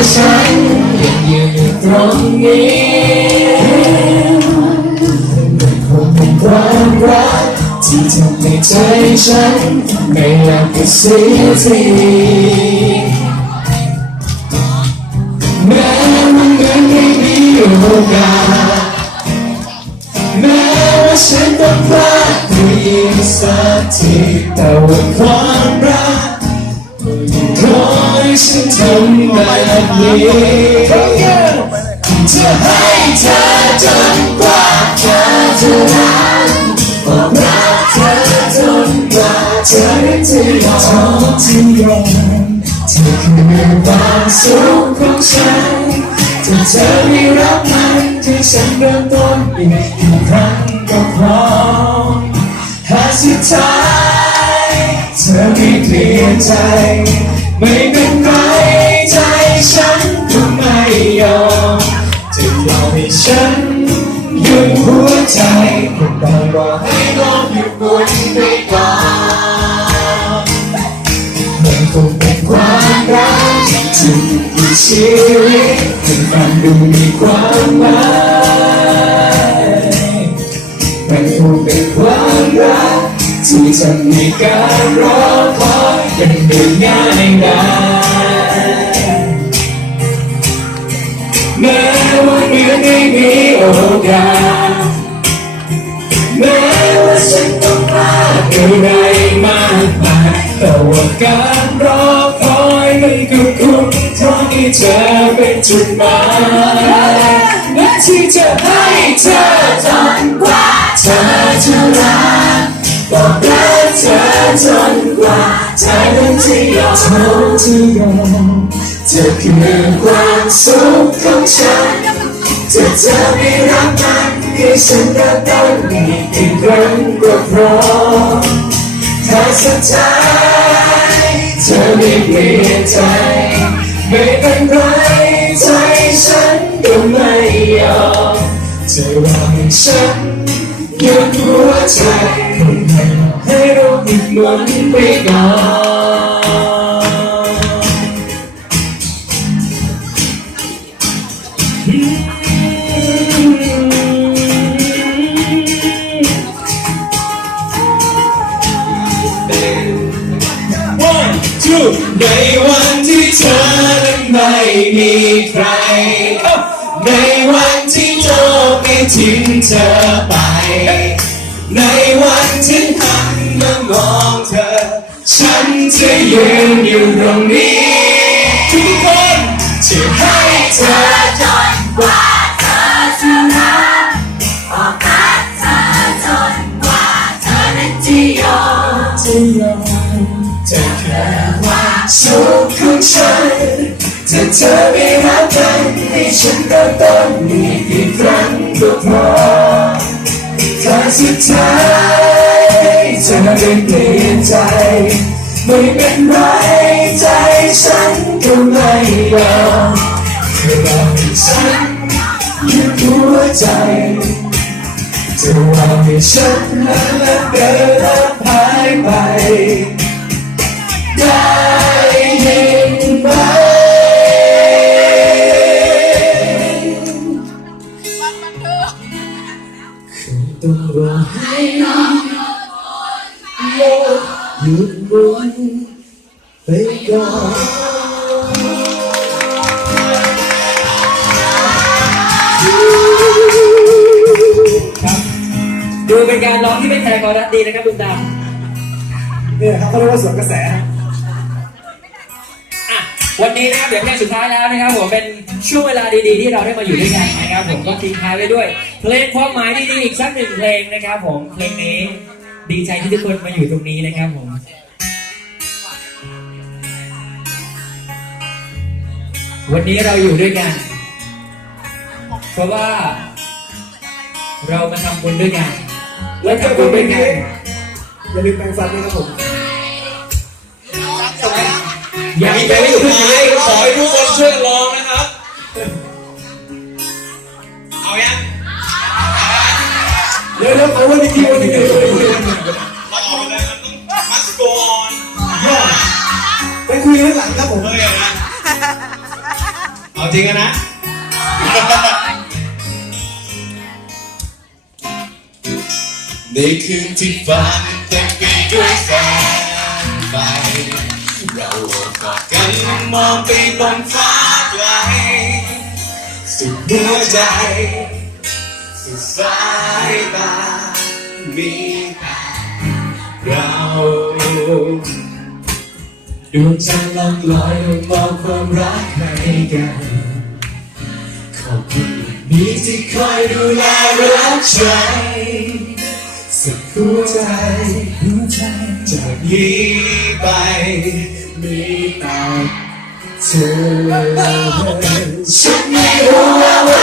แต่ฉันยังยืนอยู่ตรงนี้มันคงเป็นความรักที่ทำให้ใจฉันไม่อยากจะเสียทีแม้ว่ามันไม่มีโอกาสแม้ว่าฉันต้องพลาดไปอีกสักทีแต่ว่าความรักขอให้ ฉันทำแบบนี้จะให้เธอจนกว่าเธอจะรักบอกรักเธอจนกว่าเธอจะยอมที่ยอมเธอคือความสุขของฉันถ้าเธอไม่รับมันที่ฉันเริ่มต้นอีกครั้งก็พร้อมหาสุดท้ายเธอไม่เปลี่ยนใจ ไม่เป็นไรใจฉันก็ไม่ยอมจะยอมให้ฉันหยุดหัวใจก็ต้องรอให้โลกหยุดหมุนไปก่อนมันคงเป็นความรักที่มีชีวิตที่ฟังดูมีความหมาย กที่จะมีการรอคอยกันอย่างง่ายดายแม้ว่าเมื่อไม่มีโอกาสแม้ว่าฉันต้องพลาดอะไรมากมายแต่ว่าการรอคอยมันก็คุ้มเพราะที่เธอเป็นจุดหมายและที่จะให้เธอจนกว่าเธอจะรัก บอกรักเธอจนกว่าเธอนั้นจะยอมเธอจะยอมเธอคือความสุขของฉันจะเธอไม่รักมันให้ฉันเริ่มต้นอีกอีกครั้งก็พร้อมถ้าสุดท้ายเธอไม่เปลี่ยนใจ ไม่เป็นไรใจฉันก็ไม่ยอมจะรอให้ฉัน หยุดหัวใจให้เราหยุดหมุนไปก่อน One two ในวันที่เธอนั้นไม่มีใคร ทิ้งเธอไป ในวันที่หันมามองเธอ ฉันจะยืนอยู่ตรงนี้ทุกคนจะให้เธอจนกว่าเธอจะรักบอกรักเธอจนกว่าเธอนั้นจะยอมจะยอมจะแค่ควาสุขของฉันถ้าเธอไม่รักกันให้ฉันเริ่มต้นอี กอีกครั้งก็พอถ้าสุดท้ายเธอไม่เปลี่ยนใจ ไม่เป็นไรใจฉันก็ไม่ยอมเธอบอกให้ฉันยุดหัวใจจะว่าให้ฉันนั้นและเดินและหายไป ไปก่อนครับดูเป็นการร้องที่ไม่แคร์คอรัสดีนะครับดุมดเนี่ยครับเขาเรียกว่าสวนกระแสำอะวันนี้นะครับเดี๋ยวเพลงสุดท้ายแล้วนะครับผมเป็นช่วงเวลาดีๆ ที่เราได้มาอยู่ด้วยกันนะครับผมก็ทิ้งท้ายไว้ด้วย เพลงความหมายดีๆอีกสักหนึ่งเพลงนะครับผมเพลงนี้ดีใจที่ทุกคนมาอยู่ตรงนี้นะครับผม วันนี้เราอยู่ด้วยกัน เพราะว่า เรามาทำบุญด้วยกันแล้วจะทำเป็บุนญเพด้ลวยงกันนี้อย่าลืมแปรงฟันนะครับผมอย่ามีมีเพลงสุดท้ายขอให้ทุกคนช่วยกันร้องนะครับ เอายังเดี๋ยวเดี๋ยวเอาวันนี้ทีวันนี้ทีวันนี้ทีเราออกไปเลยมันต้อง must go on ไปคุยกันหลังครับผมเลยนะเอา จริงอะนะ ในคืนที่ฝันเต็มไปด้วยแสงไฟเราอกอดกันมองไปบนฟ้าไกลสุดหัวใจ สุดสายตามีแต่เราดวงใจล่องลอยมองความรักให้กัน มีที่คอยดูแลรักใจสุดหัวใจหัวใจจากนี้ไปมีแต่เธอฉันไม่รู้ว่า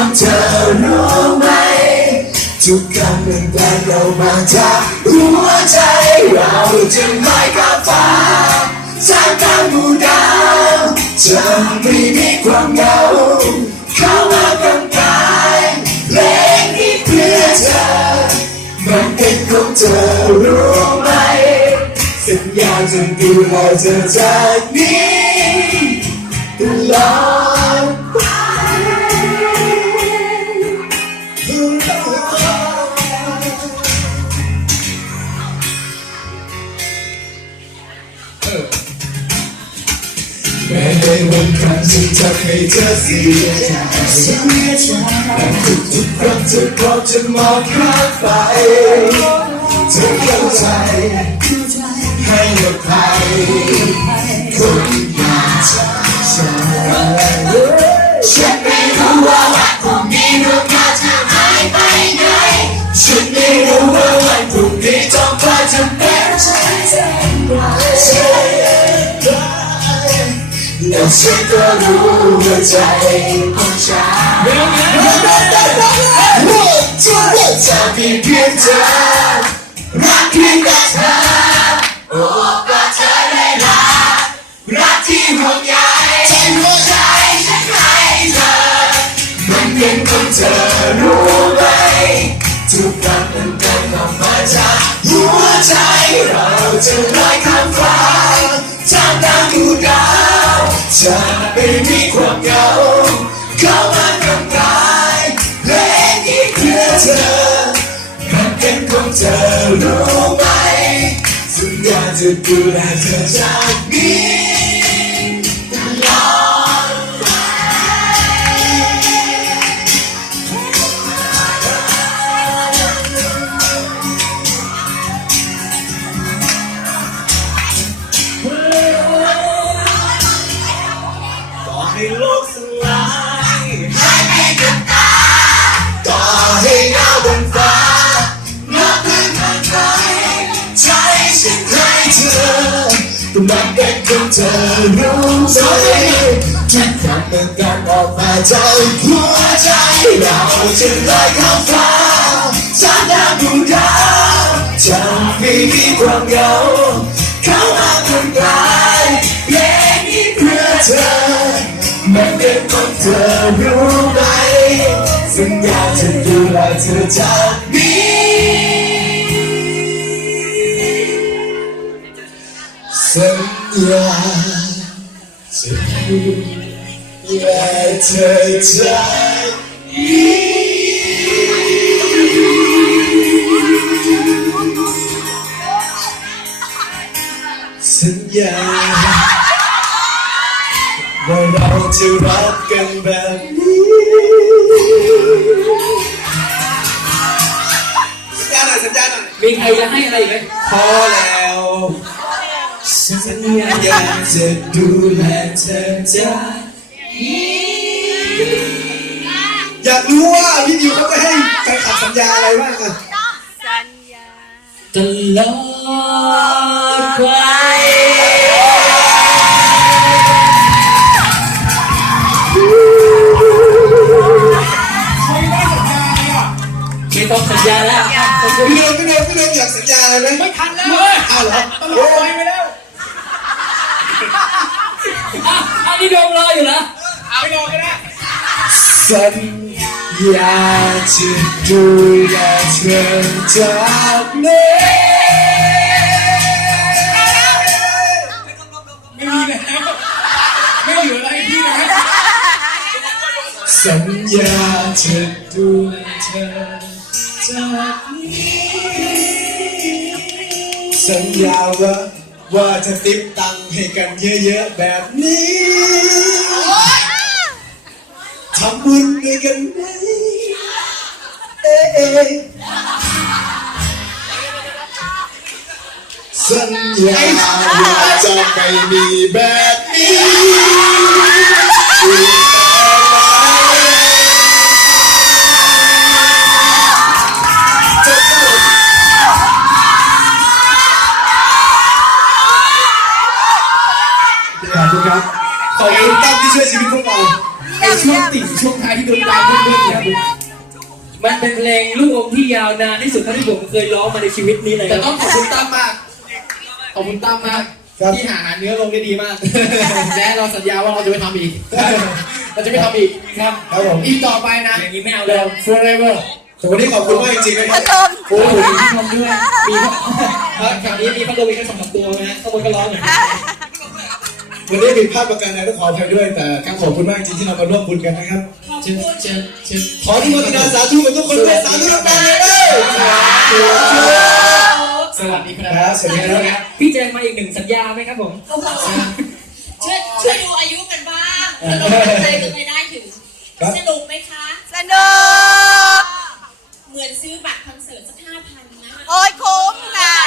เป็นของเธอรู้ไหมทุกคำเป็นแรงเรามาจากหัวใจเราจะไม่กับฟ้าสร้างทางบูดาวจะไม่มีความเหงาเข้ามากำกายเพลงนี้เพื่อเธอมันเป็นของเธอรู้ไหมสัญญาจะดูแลเธอจากนี้ตลอด แม้ในวันครั้งที่ทำให้เธอเสียใจแต่ทุกๆครั้งเธอก็จะมองข้ามไปเธอเข้าใจ ให้อภัยคนอย่างฉันฉันไม่รู้ว่าวันพรุ่งนี้ดวงดาวจะหายไปไหนฉันไม่รู้ว่าวันพรุ่งนี้ท้องฟ้าจะ ฉันก็รู้ว่าใจของฉันจะมีเพียงเธอรักเพียงแต่เธอโอ้ก็เธอได้รักรักที่ห่วงใยใจหัวใจฉันให้เธอมันเป็นของเธอรู้ไหมทุกครั้งมันเดินออกมาจากหัวใจเราจะลอยข้ามฟ้าทางดาวดูดาว จะไม่มีความเหงาเข้ามาทำกายเพลงนี้เพื่อเธอมันเป็นของเธอรู้ไหมสัญญาจะดูแลเธอจากนี้ มันเป็นของเธอรู้ไหมทุกครั้งเมื่อการออกมาจากหัวใจเราจะลอยข้ามฟ้าสร้างดาวดูดาวจะไม่มีความเหงาเข้ามาทำลายเพลงนี้เพื่อเธอมันเป็นของเธอรู้ไหมสัญญาจะดูแลเธอจาก สัญญาจะดูแลเธอจากนี้สัญญาว่าเราจะรักกันแบบนี้สัญญาหน่อยสัญญาหน่อยมีใครจะให้อะไรอีกไหมพอแล้ว สัญญาจะดูแลเธอจ้าอยากรู้ว่าพี่ดิวเขาไปให้แฟนคลับสัญญาอะไรบ้างอะสัญญาตลอดไปไม่ต้องสัญญาแล้วพี่ดิวพี่ดิวพี่ดิวอยากสัญญาอะไรไหมไม่ทันแล้วอ้าวเหรอโอ้ไม่ได้ นี้โดมรออยู่นะไปรอก็ได้สัญญาจะดูแลเธอจากนี้ไม่มีแล้วไม่เหลืออะไรพี่นะสัญญาจะดูแลเธอจากนี้สัญญาว่าว่าจะติดตัง ให้กันเยอะๆแบบนี้ทำบุญด้วยกันไหมเอ๊ะเอ๊ะสัญญาว่าจะไม่มีแบบนี้านที่สุดเท่าที่ผมเคยร้องมาในชีวิตนี้เลยแต่ต้องขอบคุณตั้มมาก ขอบคุณตั้มมากครับที่หาเนื้อลงได้ดีมาก และเราสัญญาว่าเราจะไม่ทำอีก เราจะไม่ทำอีกครับครับผมอีกต่อไปนะ อย่างนี้ไม่เอาเลย forever แต่วันนี้ขอบคุณมากจริงๆนะครับโอ้โหมีพัดลมด้วย มีพัดเออแถวนี้มีพัดลมอีกแค่สองสามตัวนะข้างบนก็ร้อนเหมือนกัน วันนี้ผิดพลาดประการใดต้องขออภัยด้วยแต่ครับขอบคุณมากจริงที่เรามาร่วมบุญกันนะครับเชิญเชิญเชิญขอที่โมทนาสาธุกับทุกคนด้วยสาธุกันเลยเด้อสวัสดีคครัรับบสวัสดีครับพี่แจงมาอีกหนึ่งสัญญาไหมครับผมโอ้โหช่วยช่วยดูอายุกันบ้างสนุกใจจนไม่ได้ถึงสนุกไหมคะสนุกเหมือนซื้อบัตรคอนเสิร์ตสักห้าพันนะโอ้ยคุ้มค่ะ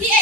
พี่เอ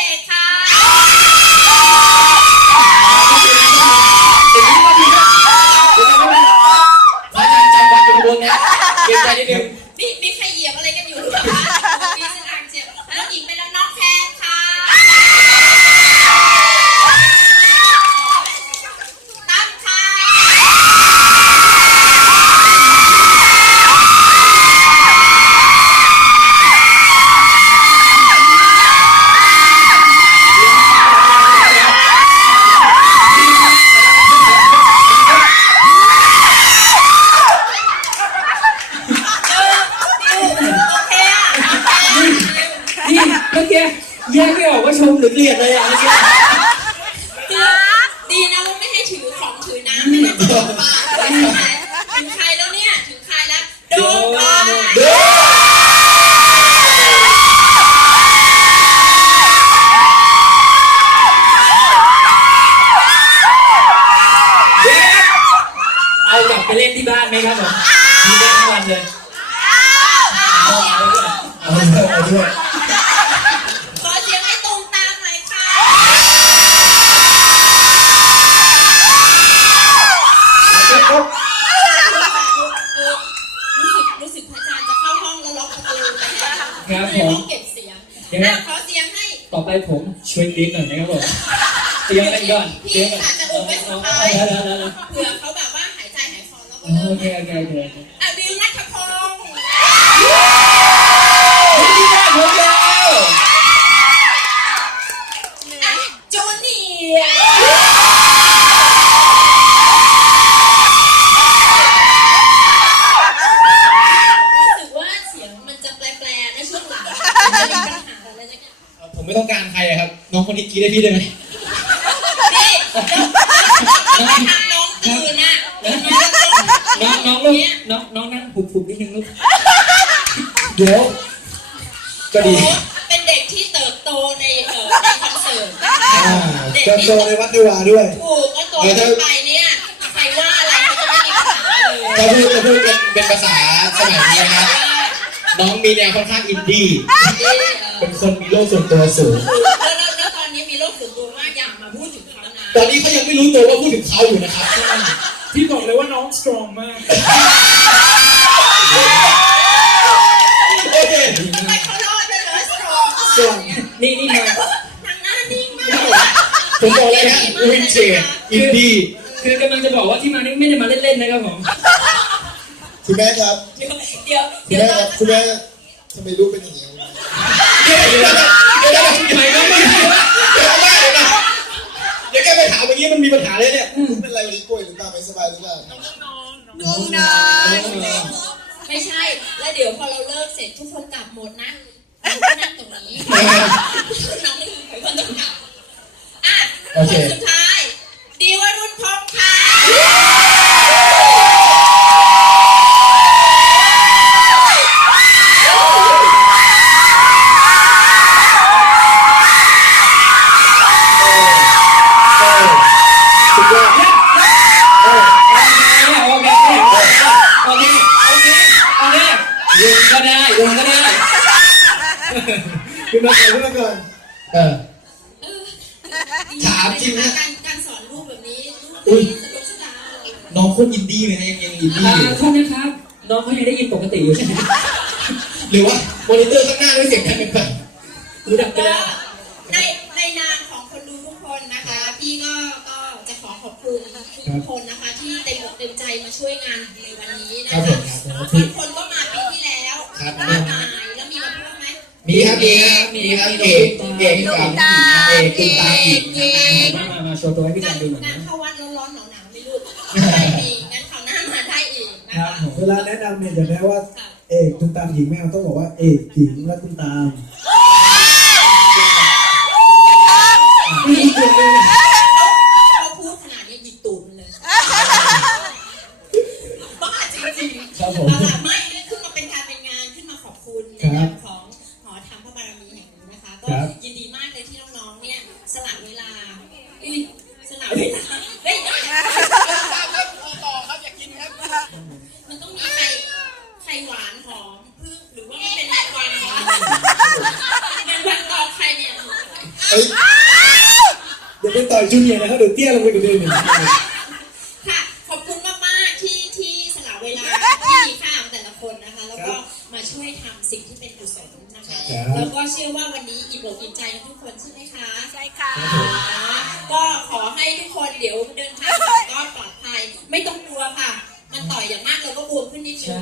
ได้ทั้งวันเลยเอาด้วยเอาด้วยขอเสียงให้ตรงตามหน่อยค่ะรู้สึกรู้สึกพระอาจารย์จะเข้าห้องแล้วล็อกประตูไปแล้วครับในผมห้องเก็บเสียงอะขอเสียงให้ต่อไปผมช่วยกรี๊ดหน่อยนะครับผมเตรียมกันก่อนเตรีพี่ยมกันค่ะจะอุบไว้สุดท้ายแล้วแล้วแล้วเผื่อเขาแบบว่าหายใจหายคอแล้วก็โอเริ่มเคโอเคโอเค อะบิวนัทพงศ์ พี่ได้ผมแล้ว อะจูเนียร์รู้สึกว่าเสียงมันจะแปลๆในช่วงหลังจะมีปัญหาอะไรสักอย่าง ผมไม่ต้องการใครอะ ครับน้องคนนี้คิดได้พี่ได้ไหมนี่ทำน้องตื่นอะน้องน้องลูกน้องน้องนั่งผุบๆนิดนึงลูกเดี๋ยวก็ดีเป็นเด็กที่เติบโตในเอ่อในคอนเสิร์ตอ่เติมโตในวัดด้วยวาด้วยถูกก็โตขึ้นไปเนี่ยใครว่าอะไรก็จะไม่มีปัญหาเลยถ้าพูดจะพูดเป็นเป็นภาษาสมัยนี้นะครับ น้องมีแนวค่อนข้างอินดี้เอ๊ะเป็นคนมีโลกส่วนตัวสูง ตอนนี้เขายังไม่รู้ตัวว่าพูดถึงเขาอยู่นะครับที่บอกเลยว่าน้องสตรองมาก โอเคทำไมเขารอดได้เหรอสตรองส่วนนี่นี่มานางหน้านิ่งมากผมบอกเลยนะวินเทจอินดี้คือกำลังจะบอกว่าที่มานี่ไม่ได้มาเล่นๆนะครับผมคุณแม่ครับเดี๋ยวเดี๋ยวคุเดี๋ณยวแม่ครับคุณแม่ทำไมลูกเป็นอย่างนี้เดี๋ยวเดี๋ยวเดี๋ยวเดี๋ยวเดี๋ยวไม่ก็ไม่ กไปถามเมื่อกี้มันมีปัญหาเลยเนี่ยเป็นไรวันนี้ป่วยหรือเปล่าไม่สบายหรือเปล่างงนอนไม่ใช่ แล้วเดี๋ยวพอเราเลิกเสร็จทุกคนกลับหมดนะหนูก็นั่งตรงนี้น้องไม่คือคนต้องกลับอะโอเคคนสุดท้ายดีวรุ่นพบ ไหมฮะยังยังอินดี้อ่าอยู่โทษนะครับ น้องเขายังได้ยินปกติอยู่ใช่ไหมหรือว่ามอนิเตอร์ข้างหน้าด้วยเสียงแค่เป็นแบบรู้ดับไปก็แล้วในในนามของคนดูทุกคนนะคะ พี่ก็ก็จะขอขอบคุณทุกคนนะคะ ที่เต็มอกเต็มใจมาช่วยงานในวันนี้นะคะบางคนก็มาปีที่แล้วมากมายแล้วมีมาเพิ่มไหมมีครับมีครับมีครับเอกเอกกับเอกตุ้มตามอีกเย้มามามาโชว์ตัวให้พี่งาจันนดูหน่อยงานนะ เข้าวัด เนี่ยอย่าแม้ว่าเอกตุ้มตามหญิงแม่เอาต้องบอกว่าเอกหญิงและตุ้มตามมีอีกกลุ่มหนึงเขาพูดขนาดนี้หยิบตูมเลยบ้าจริงๆครับผมเอาล่ะไม่ นะคะแล้วก็เชื่อว่าวันนี้อิ่มอกอิ่มใจทุกคนใช่ไหมคะใช่ค่ะ ก็ขอให้ทุกคนเดี๋ยวเดินทางกลับก็ปลอดภัยไม่ต้องกลัวค่ะ มันต่อยอย่างมากเราก็บวมขึ้นนิดนึง